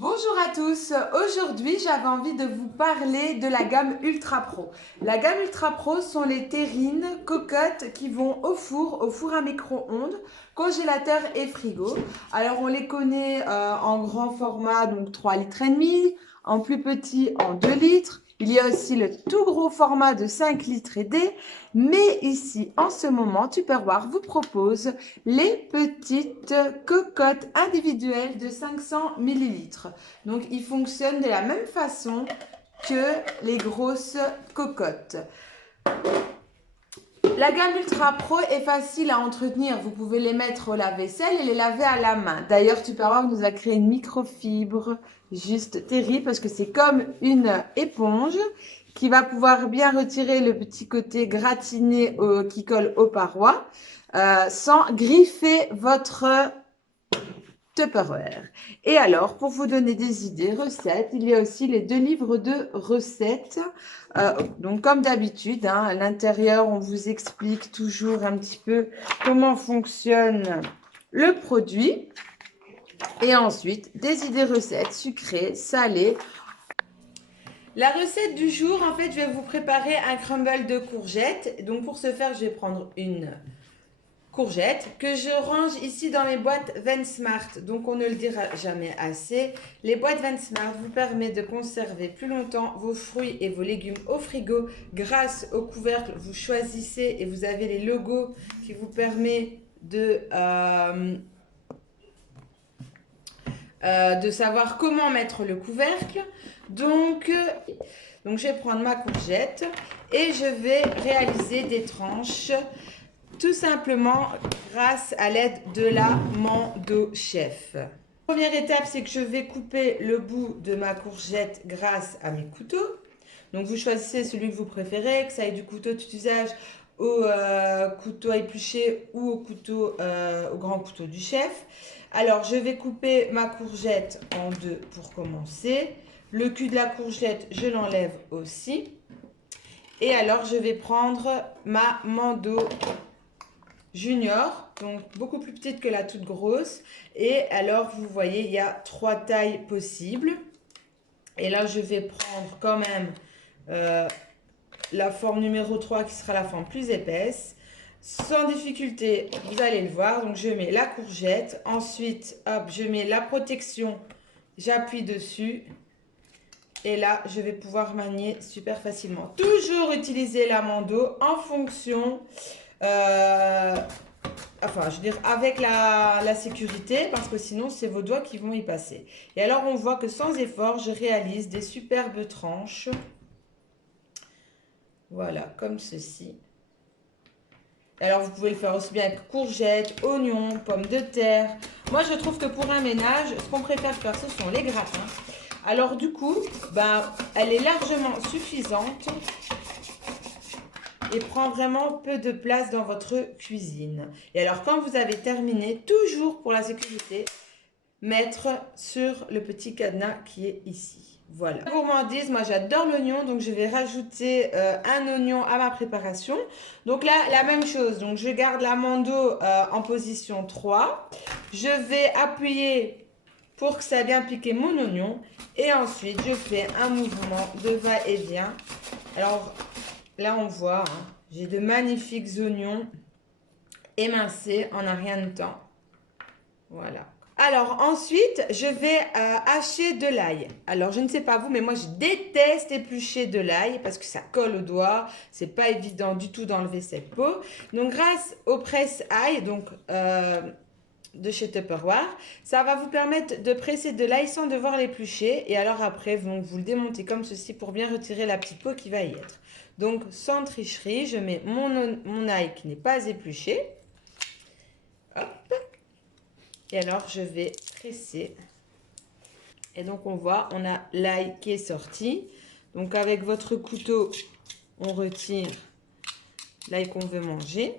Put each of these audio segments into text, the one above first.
Bonjour à tous, aujourd'hui j'avais envie de vous parler de la gamme Ultra Pro. La gamme Ultra Pro sont les terrines cocottes qui vont au four à micro-ondes, congélateur et frigo. Alors on les connaît en grand format, donc 3 litres et demi, en plus petit en 2 litres. Il y a aussi le tout gros format de 5 litres et D, mais ici en ce moment Tupperware vous propose les petites cocottes individuelles de 500 millilitres. Donc, ils fonctionnent de la même façon que les grosses cocottes. La gamme Ultra Pro est facile à entretenir. Vous pouvez les mettre au lave-vaisselle et les laver à la main. D'ailleurs, Tupperware nous a créé une microfibre juste terrible parce que c'est comme une éponge qui va pouvoir bien retirer le petit côté gratiné qui colle aux parois sans griffer votre Tupperware. Et alors, pour vous donner des idées recettes, il y a aussi les 2 livres de recettes. Donc, comme d'habitude, à l'intérieur, on vous explique toujours un petit peu comment fonctionne le produit. Et ensuite, des idées recettes sucrées, salées. La recette du jour, en fait, je vais vous préparer un crumble de courgettes. Donc, pour ce faire, je vais prendre une courgettes que je range ici dans mes boîtes Vensmart. Donc on ne le dira jamais assez. Les boîtes Vensmart vous permettent de conserver plus longtemps vos fruits et vos légumes au frigo grâce au couvercle. Vous choisissez et vous avez les logos qui vous permettent de savoir comment mettre le couvercle. Donc je vais prendre ma courgette et je vais réaliser des tranches tout simplement grâce à l'aide de la Mando Chef. Première étape, c'est que je vais couper le bout de ma courgette grâce à mes couteaux. Donc vous choisissez celui que vous préférez, que ça ait du couteau d'usage au couteau à éplucher ou au grand couteau du chef. Alors je vais couper ma courgette en deux pour commencer. Le cul de la courgette, je l'enlève aussi. Et alors je vais prendre ma Mando Junior, donc beaucoup plus petite que la toute grosse. Et alors, vous voyez, il y a 3 tailles possibles. Et là, je vais prendre quand même la forme numéro 3 qui sera la forme plus épaisse. Sans difficulté, vous allez le voir. Donc, je mets la courgette. Ensuite, hop, je mets la protection. J'appuie dessus. Et là, je vais pouvoir manier super facilement. Toujours utiliser la Mando en fonction... enfin, je veux dire, avec la sécurité, parce que sinon, c'est vos doigts qui vont y passer. Et alors, on voit que sans effort, je réalise des superbes tranches. Voilà, comme ceci. Alors, vous pouvez le faire aussi bien avec courgettes, oignons, pommes de terre. Moi, je trouve que pour un ménage, ce qu'on préfère faire, ce sont les gratins. Alors, du coup, elle est largement suffisante et prend vraiment peu de place dans votre cuisine. Et alors, quand vous avez terminé, toujours pour la sécurité, mettre sur le petit cadenas qui est ici. Voilà. Gourmandise, moi j'adore l'oignon, donc je vais rajouter un oignon à ma préparation. Donc là, la même chose, donc je garde la Mando en position 3. Je vais appuyer pour que ça ait bien piqué mon oignon. Et ensuite, je fais un mouvement de va-et-vient. Alors, là, on voit, j'ai de magnifiques oignons émincés en un rien de temps. Voilà. Alors, ensuite, je vais hacher de l'ail. Alors, je ne sais pas vous, mais moi, je déteste éplucher de l'ail parce que ça colle aux doigts. C'est pas évident du tout d'enlever cette peau. Donc, grâce au presse-ail, de chez Tupperware, ça va vous permettre de presser de l'ail sans devoir l'éplucher. Et alors après, vous le démontez comme ceci pour bien retirer la petite peau qui va y être. Donc, sans tricherie, je mets mon ail qui n'est pas épluché. Hop. Et alors, je vais presser. Et donc, on voit, on a l'ail qui est sorti. Donc, avec votre couteau, on retire l'ail qu'on veut manger.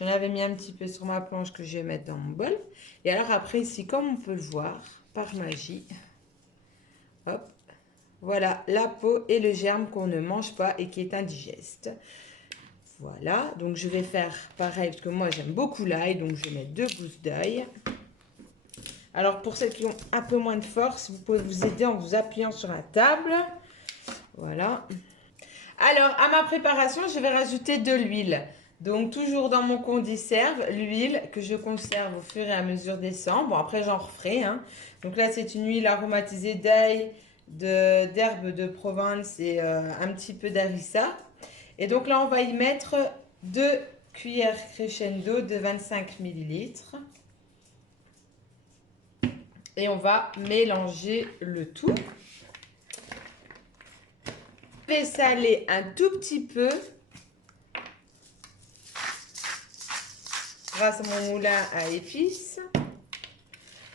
J'en avais mis un petit peu sur ma planche que je vais mettre dans mon bol. Et alors après, ici, comme on peut le voir, par magie, hop, voilà la peau et le germe qu'on ne mange pas et qui est indigeste. Voilà, donc je vais faire pareil parce que moi j'aime beaucoup l'ail, donc je vais mettre 2 gousses d'ail. Alors, pour celles qui ont un peu moins de force, vous pouvez vous aider en vous appuyant sur la table. Voilà. Alors, à ma préparation, je vais rajouter de l'huile. Donc, toujours dans mon conserve, l'huile que je conserve au fur et à mesure des sangs. Bon, après, j'en referai. Hein. Donc là, c'est une huile aromatisée d'ail, d'herbes de Provence et un petit peu d'harissa. Et donc là, on va y mettre 2 cuillères crescendo de 25 ml. Et on va mélanger le tout. Je vais saler un tout petit peu grâce à mon moulin à épices.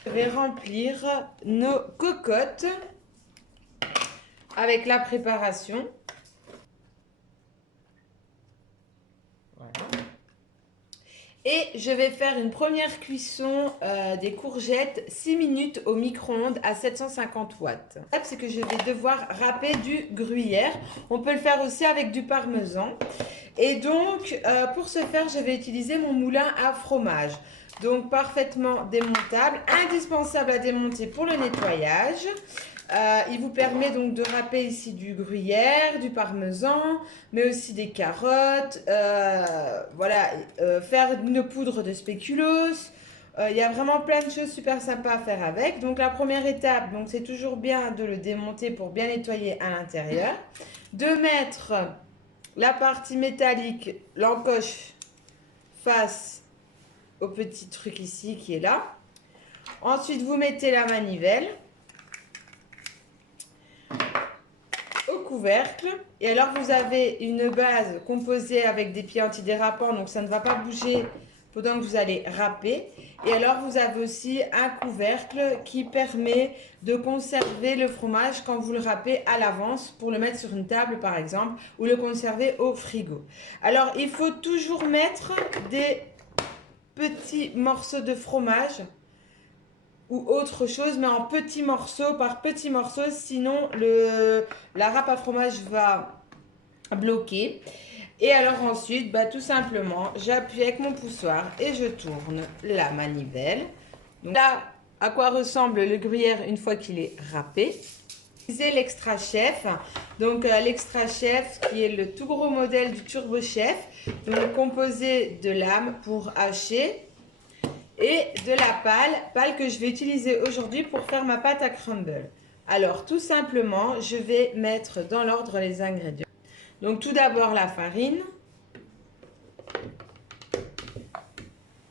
Je vais remplir nos cocottes avec la préparation. Voilà. Et je vais faire une première cuisson des courgettes 6 minutes au micro-ondes à 750 watts. C'est que je vais devoir râper du gruyère. On peut le faire aussi avec du parmesan. Et donc, pour ce faire, je vais utiliser mon moulin à fromage. Donc, parfaitement démontable, indispensable à démonter pour le nettoyage. Il vous permet donc de râper ici du gruyère, du parmesan, mais aussi des carottes, voilà, faire une poudre de spéculoos. Il y a vraiment plein de choses super sympas à faire avec. Donc la première étape, donc c'est toujours bien de le démonter pour bien nettoyer à l'intérieur. De mettre la partie métallique, l'encoche face au petit truc ici qui est là. Ensuite, vous mettez la manivelle au couvercle. Et alors, vous avez une base composée avec des pieds antidérapants, donc ça ne va pas bouger pendant que vous allez râper. Et alors, vous avez aussi un couvercle qui permet de conserver le fromage quand vous le râpez à l'avance pour le mettre sur une table, par exemple, ou le conserver au frigo. Alors, il faut toujours mettre des petits morceaux de fromage ou autre chose, mais en petits morceaux, par petits morceaux, sinon la râpe à fromage va bloquer. Et alors ensuite, tout simplement, j'appuie avec mon poussoir et je tourne la manivelle. Donc là, à quoi ressemble le gruyère une fois qu'il est râpé. C'est l'extra chef, donc l'extra chef qui est le tout gros modèle du turbo chef, donc composé de lames pour hacher et de la palle que je vais utiliser aujourd'hui pour faire ma pâte à crumble. Alors tout simplement, je vais mettre dans l'ordre les ingrédients. Donc tout d'abord la farine,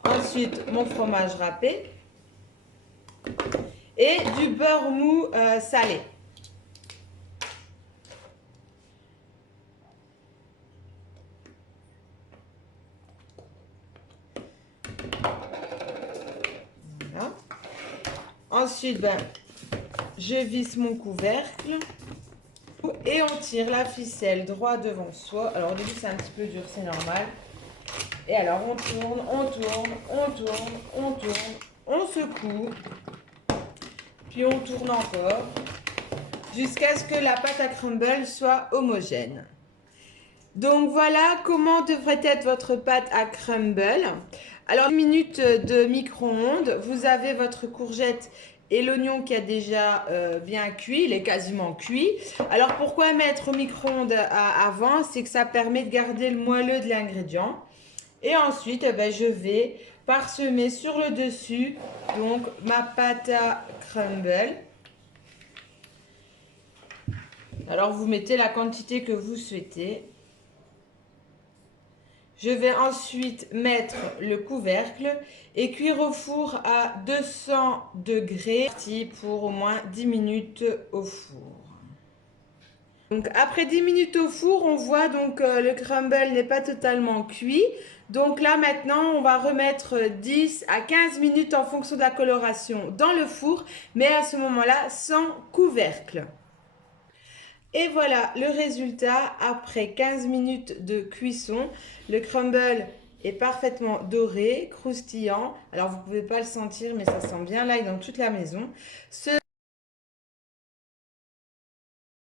ensuite mon fromage râpé et du beurre mou salé. Voilà. Ensuite, je visse mon couvercle et on tire la ficelle droit devant soi. Alors au début c'est un petit peu dur, c'est normal. Et alors on tourne, on tourne, on tourne, on tourne, on secoue, puis on tourne encore, jusqu'à ce que la pâte à crumble soit homogène. Donc voilà comment devrait être votre pâte à crumble. Alors, 1 minute de micro-ondes, vous avez votre courgette et l'oignon qui a déjà bien cuit, il est quasiment cuit. Alors pourquoi mettre au micro-ondes avant? C'est que ça permet de garder le moelleux de l'ingrédient. Et ensuite, je vais parsemer sur le dessus donc ma pâte à crumble. Alors vous mettez la quantité que vous souhaitez. Je vais ensuite mettre le couvercle et cuire au four à 200 degrés pour au moins 10 minutes au four. Donc après 10 minutes au four, on voit donc le crumble n'est pas totalement cuit. Donc là maintenant, on va remettre 10 à 15 minutes en fonction de la coloration dans le four, mais à ce moment-là sans couvercle. Et voilà le résultat après 15 minutes de cuisson. Le crumble est parfaitement doré, croustillant. Alors vous ne pouvez pas le sentir, mais ça sent bien l'ail dans toute la maison.